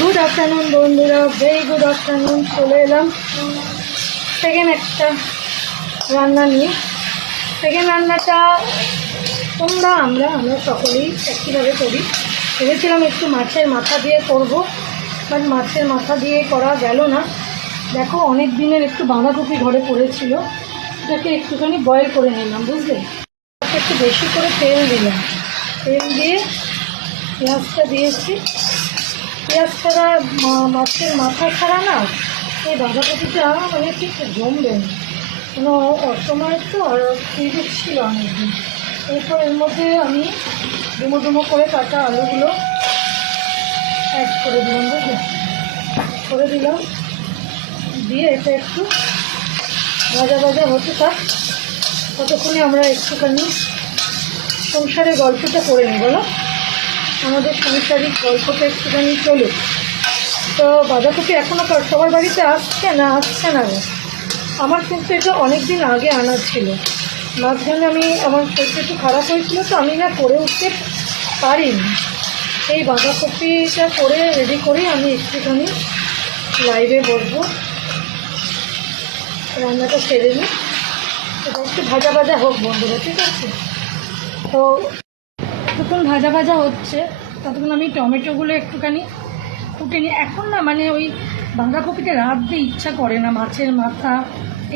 Good afternoon বন্ধুরা, very good afternoon. চলে এলাম সেকেন্ড একটা রান্না নিয়ে। সেকেন্ড রান্নাটা আমরা সকলেই একইভাবে করি। ভেবেছিলাম একটু মাছের মাথা দিয়ে করব, বাট মাছের মাথা দিয়ে করা গেল না। দেখো, অনেক দিনের একটু বাঁধাকপি ঘরে পড়েছিল, এটাকে একটুখানি বয়েল করে নিলাম, বুঝলে। একটু বেশি করে তেল দিলাম, তেল দিয়ে পেঁয়াজটা দিয়েছি। পেঁয়াজ ছাড়া, মাছের মাথা ছাড়া না এই বাঁধাকপিটা মানে ঠিক জমবে না, কোনো অসময় তো আর ফ্রিজে ছিল অনেকদিন। এরপর এর মধ্যে আমি ডুমো ডুমো করে কাটা আলুগুলো অ্যাড করে দিলাম, বুঝলে, করে দিলাম। দিয়ে এটা একটু ভাজা ভাজা হতে থাক, ততক্ষণে আমরা একটুখানি সংসারের গল্পটা করে নিই। বলো, আমাদের সাংসারিক গল্পটা একটুখানি চলুক। তো বাঁধাকপি এখনও সবার বাড়িতে আসছে না গো। আমার কিন্তু এটা অনেক দিন আগে আনা ছিল। মাঝখানে আমার শরীরটা একটু খারাপ হয়েছিল, তো আমি না করে উঠতে পারিনি। এই বাঁধাকপিটা করে রেডি করেই আমি একটুখানি লাইভে বসবো, রান্নাটা সেরে নিই। এটা একটু ভাজা ভাজা হোক বন্ধুরা, ঠিক আছে? তো যতক্ষণ ভাজা ভাজা হচ্ছে ততক্ষণ আমি টমেটোগুলো একটুখানি কুটে নিই। এখন না মানে ওই বাঁধাকপিটা রাঁধতে ইচ্ছা করে না, মাছের মাথা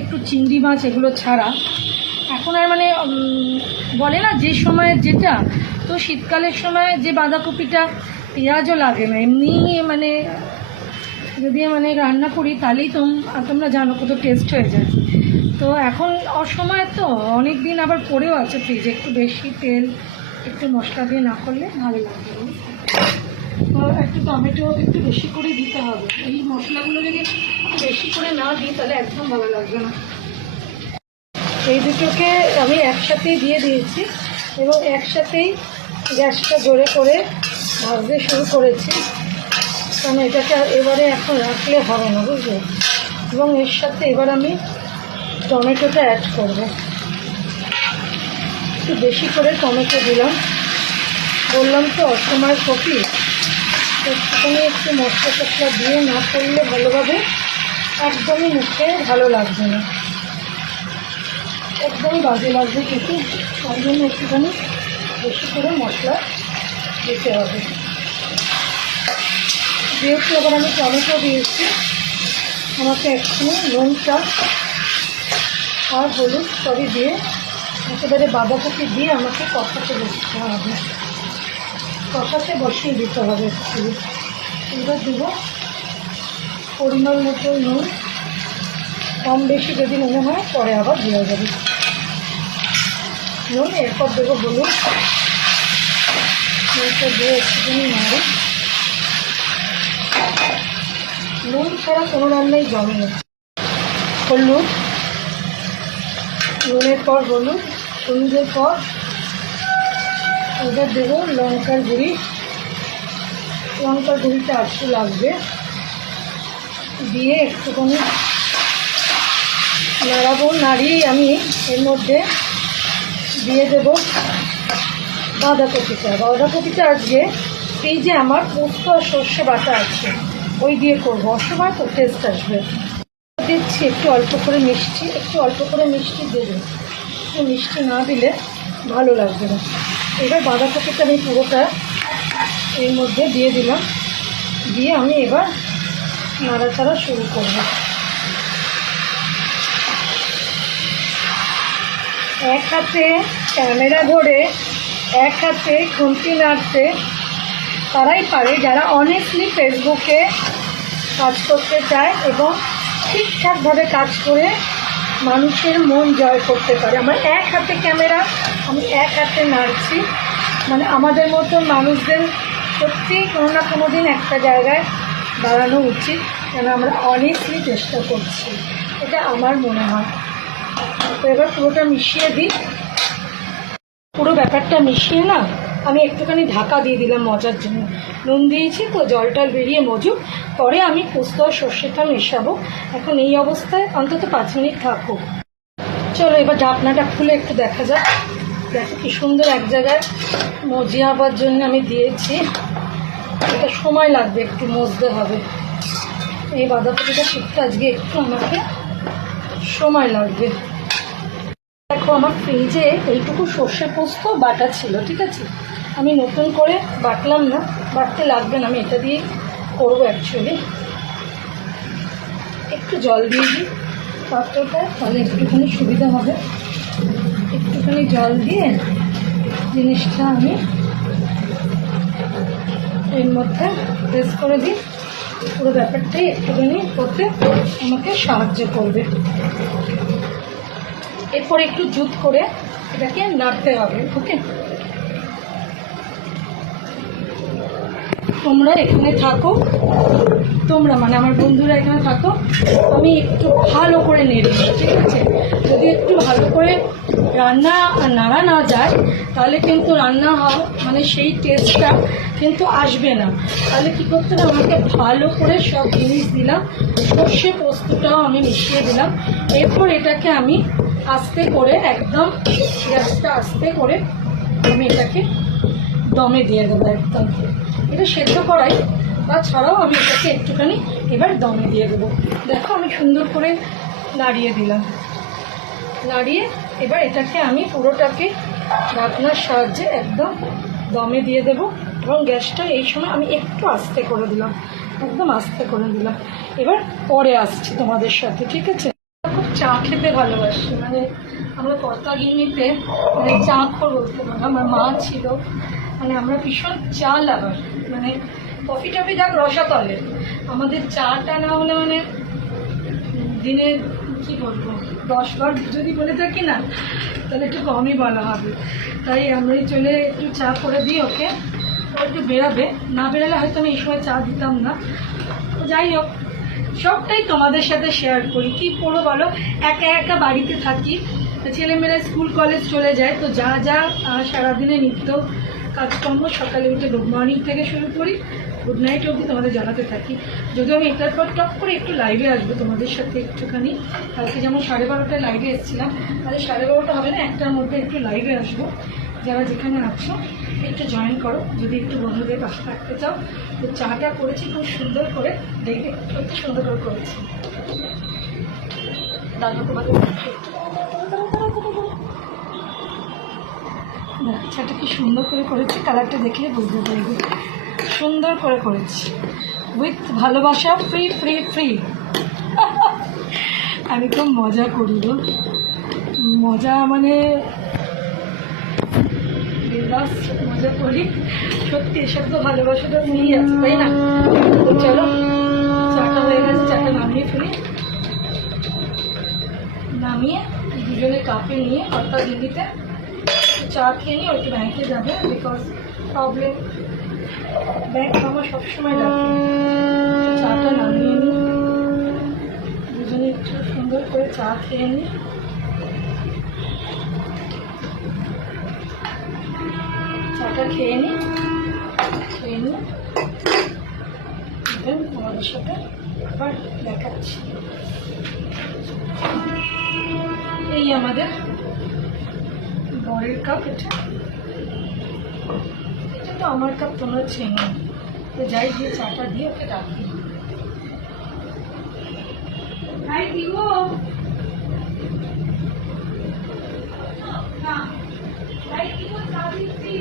একটু চিংড়ি মাছ এগুলো ছাড়া। এখন আর মানে বলে না যে সময় যেটা, তো শীতকালের সময় যে বাঁধাকপিটা পেঁয়াজও লাগে না, এমনি মানে যদি মানে রান্না করি তাহলেই তোমরা জানো কত টেস্ট হয়ে যায়। তো এখন অসময় তো অনেক দিন আবার পড়েও আছে ফ্রিজে, একটু বেশি তেল একটু মশলা দিয়ে না করলে ভালো লাগবে। তো একটু টমেটো একটু বেশি করে দিতে হবে। এই মশলাগুলো যদি একটু বেশি করে না দিই তাহলে একদম ভালো লাগবে না। এই দুটোকে আমি একসাথেই দিয়ে দিয়েছি এবং একসাথেই গ্যাসটা জোরে করে ভাজতে শুরু করেছি, কারণ এটাকে এবারে এখন রাখলে হবে না, বুঝলে। এবং এর সাথে এবার আমি টমেটোটা অ্যাড করব। একটু বেশি করে টমেটো দিলাম, বললাম তো অসময় কপি, একটুখানি একটু মশলা টশলা দিয়ে না করলে ভালোভাবে একদমই মুখে ভালো লাগবে না, একদমই বাজে লাগবে কিন্তু। তার জন্য একটুখানি বেশি করে মশলা দিতে হবে। যেহেতু আবার আমি টমেটো দিয়েছি, আমাকে একটু লঙ্কা আর হলুদ সবই দিয়ে একেবারে বাঁধাকপি দিয়ে আমাকে কষাতে বসতে হবে, কষাতে বসিয়ে দিতে হবে। এবার দেবো পরিমাণ মতো নুন, কম বেশি যদি মনে হয় পরে আবার দেওয়া যাবে নুন। এরপর দেবো হলুদ, নুনটা দিয়ে একটুখানি নাড়ি। নুন ছাড়া কোনো রান্নাই জমে না। হলুদ, নুনের পর হলুদ, হলুদের পর এবার দেবো লঙ্কার গুঁড়ি। লঙ্কার গুঁড়িটা একটু লাগবে, দিয়ে একটুখানি নাড়াবো। নাড়িয়ে আমি এর মধ্যে দিয়ে দেবো বাঁধাকপিটা আজকে ফ্রিজে আমার পোস্ত আর সর্ষে বাটা আছে, ওই দিয়ে করবো। অসময় তো টেস্ট আসবে। দিচ্ছি একটু অল্প করে মিষ্টি দেবো, মিষ্টি না দিলে ভালো লাগবে না। এবার বাঁধাকপিটা আমি পুরোটা এর মধ্যে দিয়ে দিলাম, দিয়ে আমি এবার নাড়াচাড়া শুরু করব। এক হাতে ক্যামেরা ধরে এক হাতে খুন্তি নাড়তে তারাই পারে যারা অনেস্টলি ফেসবুকে কাজ করতে চায় এবং ঠিকঠাকভাবে কাজ করে মানুষের মন জয় করতে পারে। আমার এক হাতে ক্যামেরা, আমি এক হাতে নাড়ছি, মানে আমাদের মতো মানুষদের সত্যি কোনো না কোনো দিন একটা জায়গায় দাঁড়ানো উচিত, কেন আমরা অনেস্টলি চেষ্টা করছি, এটা আমার মনে হয়। তো এবার পুরোটা মিশিয়ে দিই। পুরো ব্যাপারটা মিশিয়ে না আমি একটুখানি ঢাকা দিয়ে দিলাম মজার জন্য। নুন দিয়েছি তো জলটা বেরিয়ে মজুক, পরে আমি পোস্ত আর সর্ষেটা মেশাবো। এখন এই অবস্থায় অন্তত 5 মিনিট থাকুক। চলো এবার ঢাকনাটা খুলে একটু দেখা যাক। দেখো কি সুন্দর এক জায়গায় মজিয়ে হবার জন্য আমি দিয়েছি। এটা সময় লাগবে, একটু মজতে হবে। এই বাঁধাকপিটা শিখতে আজকে একটু আমাকে সময় লাগবে। দেখো আমার ফ্রিজে এইটুকু সর্ষে পোস্ত বাটা ছিল, ঠিক আছে, আমি নতুন করে বাটলাম না, বাটতে লাগবে না, আমি এটা দিয়ে করবো অ্যাকচুয়ালি। একটু জল দিয়ে দিই পাত্রটায়, তাহলে একটুখানি সুবিধা হবে। একটুখানি জল দিয়ে জিনিসটা আমি এর মধ্যে প্রেস করে দিই, পুরো ব্যাপারটাই একটুখানি করতে আমাকে সাহায্য করবে। এরপর একটু জুত করে এটাকে নাড়তে হবে। ওকে, তোমরা এখানে থাকো, তোমরা মানে আমার বন্ধুরা এখানে থাকো, আমি একটু ভালো করে নেড়ে, ঠিক আছে। যদি একটু ভালো করে রান্না নাড়া না যায় তাহলে কিন্তু রান্না মানে সেই টেস্টটা কিন্তু আসবে না। তাহলে কী করতে হবে, আমাকে ভালো করে সব জিনিস দিলাম, সর্ষে পোস্তটাও আমি মিশিয়ে দিলাম। এরপর এটাকে আমি আস্তে করে একদম গ্যাসটা আস্তে করে আমি এটাকে দমে দিয়ে দেবো একদম। এটা সেদ্ধ করাই তাছাড়াও আমি এটাকে একটুখানি এবার দমে দিয়ে দেবো। দেখো আমি সুন্দর করে নাড়িয়ে দিলাম, নাড়িয়ে এবার এটাকে আমি পুরোটাকে ঢাকনার সাহায্যে একদম দমে দিয়ে দেবো। এবং গ্যাসটা এই সময় আমি একটু আস্তে করে দিলাম, একদম আস্তে করে দিলাম। এবার পরে আসছি তোমাদের সাথে, ঠিক আছে। খুব চা খেতে ভালোবাসি, মানে আমরা কর্তাগিন্নিতে মানে চা খোর বলতে পারো। আমার মা ছিল, মানে আমরা ভীষণ চা লাভার, মানে কফি টফি যাক রসাতলে, আমাদের চাটা না হলে মানে দিনে কী বলবো 10 বার যদি বলে থাকি না তাহলে একটু কমই বলা হবে। তাই আমরাই চলে একটু চা করে দিই ওকে, একটু বেরাবে, না বেরালে হয়তো আমি এই সময় চা দিতাম না। যাই হোক, সবটাই তোমাদের সাথে শেয়ার করি। কী করবো বলো, একা একা বাড়িতে থাকি, ছেলেমেয়েরা স্কুল কলেজ চলে যায়, তো যা যা সারাদিনে নিত্য কাজকর্ম সকালে উঠে গুড মর্নিং থেকে শুরু করি, গুড নাইট অবধি তোমাদের জানাতে থাকি। যদিও আমি এটার পর টপ করে একটু লাইভে আসবো তোমাদের সাথে একটুখানি। কালকে যেমন 12:30টায় লাইভে এসেছিলাম, তাহলে 12:30টা হবে না, 1টার মধ্যে একটু লাইভে আসবো। যারা যেখানে আছো একটু জয়েন করো, যদি একটু বন্ধুদের পাশে থাকতে চাও। তো চাটা করেছি খুব সুন্দর করে, দেখে সত্যি সুন্দর করে করেছি। দাদা তোমাদের চাটা কি সুন্দর করে করেছি, কালারটা দেখলে বুঝতে পারবে, সুন্দর করে করেছি, উইথ ভালোবাসা, ফ্রি ফ্রি ফ্রি। আমি খুব মজা করি গো, মজা মানে বিন্দাস মজা করি সত্যি, এসব তো ভালোবাসাটা নিয়েই আছে, তাই না? তো চলো, চাটা হয়ে গেছে, চাটা নামিয়ে ফেলি, নামিয়ে দুজনে কাপে নিয়ে কর্তা দিল্লিতে চা খেয়ে নিয়ে ওকে ব্যাংকে যাবে, বিকজ প্রবলেম, ব্যাংক আমার সবসময় ডাকে। চাটা নামিয়ে নিই, দুজনে একটু সুন্দর করে চা খেয়ে নিই। চাটা খেয়ে নিই, তোমাদের সাথে আবার দেখাচ্ছি। এই আমাদের বরের কাপ, এটা তো আমার কাপ, তোমরা চেনো। তো যাই দিয়ে চাটা দিয়ে ওকে ডাকি। দিব না, চা দিচ্ছি।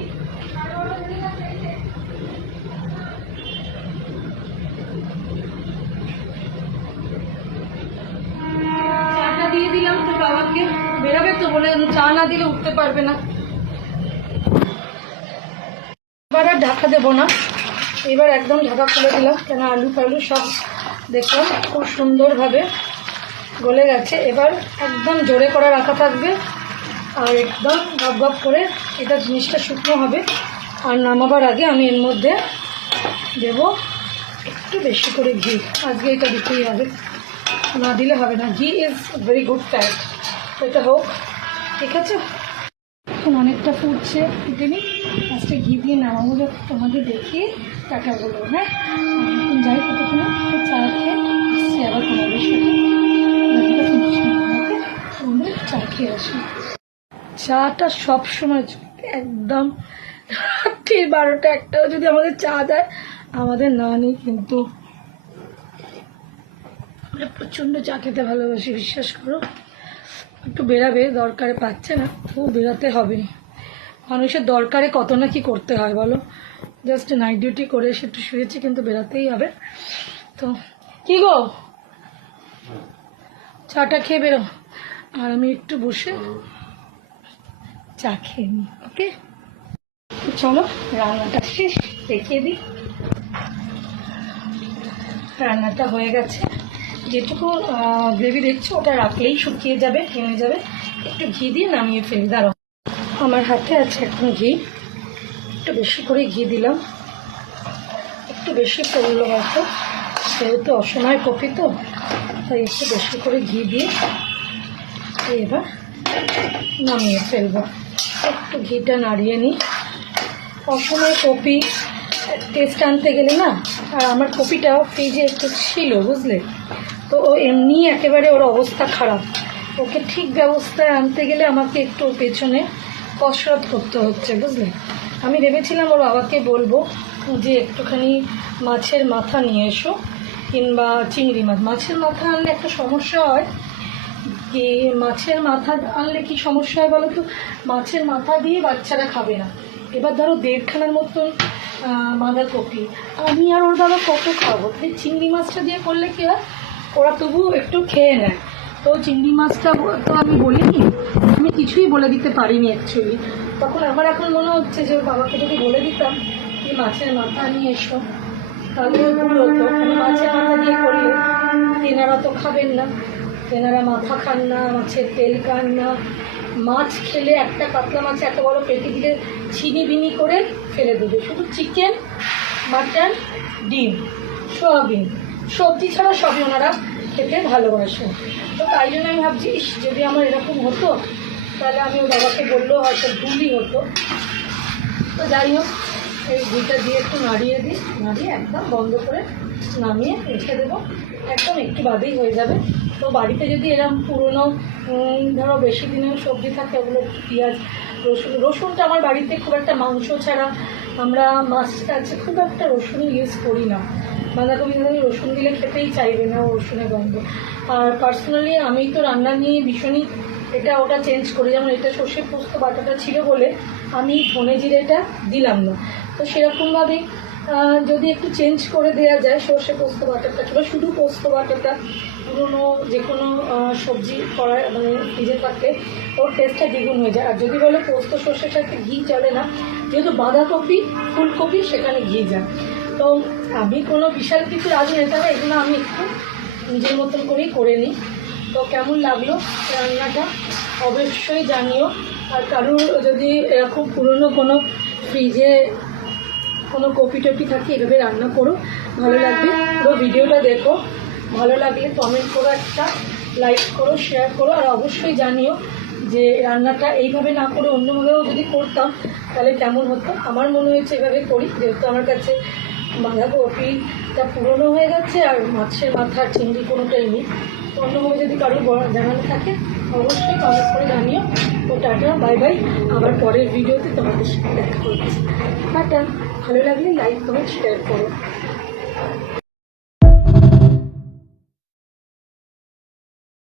চাটা দিয়ে দিলাম, তো বাবাকে বেরোবে তো বলে চা না দিলে উঠতে পারবে না। এবার আর ঢাকা দেবো না, এবার একদম ঢাকা খুলে দিলাম, কেন আলু ফালু সব দেখলাম খুব সুন্দরভাবে গলে গেছে। এবার একদম জোরে করে রাখা থাকবে, আর একদম গপ গপ করে এটা জিনিসটা শুকনো হবে। আর নামাবার আগে আমি এর মধ্যে দেব একটু বেশি করে ঘি, আজকে এটা দিতেই হবে, না দিলে হবে না। ঘি ইজ ভেরি গুড ফ্যাট, এটা হোক, ঠিক আছে। এখন অনেকটা ফুটছে, ফুটে নিই, ফার্স্টে ঘি দিয়ে নামাগুলো তোমাদের দেখিয়ে টাকা বলবো। হ্যাঁ, এখন যাই কতক্ষণ চা খেয়ে আসছি আবার তোমাদের সাথে, তোমাদের চা খেয়ে আসি। চাটা সবসময় একদম রাত্রির 12টা 1টাও যদি আমাদের চা দেয় আমাদের নানি কিন্তু আমরা প্রচণ্ড চা খেতে ভালোবাসি, বিশ্বাস করো। একটু বেরাবে, দরকারে পাচ্ছে না, তবু বেরাতে হবে। মানুষের দরকারে কত না কি করতে হয় বলো। জাস্ট নাইট ডিউটি করে এসে একটু শুয়েছি, কিন্তু বেরাতেই হবে। তো কি গো, চাটা খেয়ে বেরো, আর আমি একটু বসে চা খেয়ে নিই। ওকে, চলো রান্নাটা শেষ, দেখিয়ে দিই। রান্নাটা হয়ে গেছে, যেটুকু গ্রেভি দেখছো ওটা রাখলেই শুকিয়ে যাবে, থেমে যাবে। একটু ঘি দিয়ে নামিয়ে ফেলি, দাঁড়াও। আমার হাতে আছে এখন ঘি, একটু বেশি করে ঘি দিলাম, একটু বেশি পড়লো হয়তো, সেহেতু অসময় কপি তো, তাই একটু বেশি করে ঘি দিয়ে এবার নামিয়ে ফেলবো। একটু ঘিটা নাড়িয়ে নিই। অসময় কপি টেস্ট আনতে গেলে না, আর আমার কপিটা ফ্রিজে একটু ছিল বুঝলে, তো ও এমনি একেবারে ওর অবস্থা খারাপ। ওকে ঠিক ব্যবস্থায় আনতে গেলে আমাকে একটু ওর পেছনে কসরত করতে হচ্ছে বুঝলে। আমি ভেবেছিলাম ওর বাবাকে বলবো যে একটুখানি মাছের মাথা নিয়ে এসো, কিংবা চিংড়ি মাছ। মাছের মাথা আনলে একটা সমস্যা হয়, যে মাছের মাথা আনলে কি সমস্যা হয় বলো তো, মাছের মাথা দিয়ে বাচ্চারা খাবে না। এবার ধরো 1.5খানার মতন বাঁধাকপি, আমি আর ওর বাবা কত খাবো, তাই চিংড়ি মাছটা দিয়ে করলে কি হয়, ওরা তবু একটু খেয়ে নেয়। তো চিংড়ি মাছটা তো আমি বলিনি, আমি কিছুই বলে দিতে পারিনি অ্যাকচুয়ালি। তখন আমার এখন মনে হচ্ছে যে ওর বাবাকে যদি বলে দিতাম যে মাছের মাথা নিয়ে এসো, তাহলে ভুল হতো। মাছের মাথা দিয়ে করলে তেনারা তো খাবেন না, তেনারা মাথা খান না, মাছের তেল খান না। মাছ খেলে একটা কাতলা মাছ এত বড় পেটি দিলে চিনি বিনি করে ফেলে দেবে। শুধু চিকেন, মাটন, ডিম, সোয়াবিন, সবজি ছাড়া সবই ওনারা খেতে ভালোবাসেন। তো তাই জন্য আমি ভাবছি, যদি আমার এরকম হতো তাহলে আমি ওর বাবাকে বললেও হয়তো ভুলই হতো। তো যাই হোক, এই ঘিটা দিয়ে একটু নাড়িয়ে দিই, নাড়িয়ে একদম বন্ধ করে নামিয়ে রেখে দেবো, একদম একটু বাদেই হয়ে যাবে। তো বাড়িতে যদি এরকম পুরনো ধরো বেশি দিনের সবজি থাকে, ওগুলো একটু পেঁয়াজ রসুনটা আমার বাড়িতে খুব একটা, মাংস ছাড়া আমরা মাছ আছে খুব একটা রসুন ইউজ করি না। বাঁধাকপি রসুন দিলে খেতেই চাইবে না, রসুনের গন্ধ। আর পার্সোনালি আমি তো রান্না নিয়ে ভীষণই এটা ওটা চেঞ্জ করি। যেমন এটা সর্ষে পোস্ত বাটাটা ছিল বলে আমি ধনে জিরেটা দিলাম না। তো সেরকমভাবেই যদি একটু চেঞ্জ করে দেওয়া যায় সর্ষে পোস্ত বাটাটা, কিংবা শুধু পোস্ত বাটাটা, পুরোনো যে কোনো সবজি করা মানে ফ্রিজে থাকলে ওর টেস্টটা দ্বিগুণ হয়ে যায়। আর যদি বলো পোস্ত সর্ষের সাথে ঘি চলে না, যেহেতু বাঁধাকপি ফুলকপি সেখানে ঘি যায়। তো আমি কোনো বিশাল কিছু রাজি নিতে হবে, এগুলো আমি একটু নিজের মতন করেই করে নিই। তো কেমন লাগলো রান্নাটা অবশ্যই জানিও। আর কারোর যদি এরকম পুরনো কোনো ফ্রিজে কোনো কপি টপি থাকে, এভাবে রান্না করো, ভালো লাগবে। পুরো ভিডিওটা দেখো, ভালো লাগলে কমেন্ট করো, একটা লাইক করো, শেয়ার করো। আর অবশ্যই জানিও যে রান্নাটা এইভাবে না করে অন্যভাবেও যদি করতাম তাহলে কেমন হতো। আমার মনে হয়েছে এভাবে করি, যেহেতু আমার কাছে বাঁধাকপিটা পুরনো হয়ে গেছে আর মাছের মাথা চিংড়ি কোনোটাই নেই। অন্যভাবে যদি কারোর জানানো থাকে অবশ্যই কমেন্ট করে জানিও। তো টাটা, বাই বাই, আবার পরের ভিডিওতে তোমাদের সাথে দেখা করছি। টাটা, ভালো লাগলে লাইক কমেন্ট শেয়ার করো।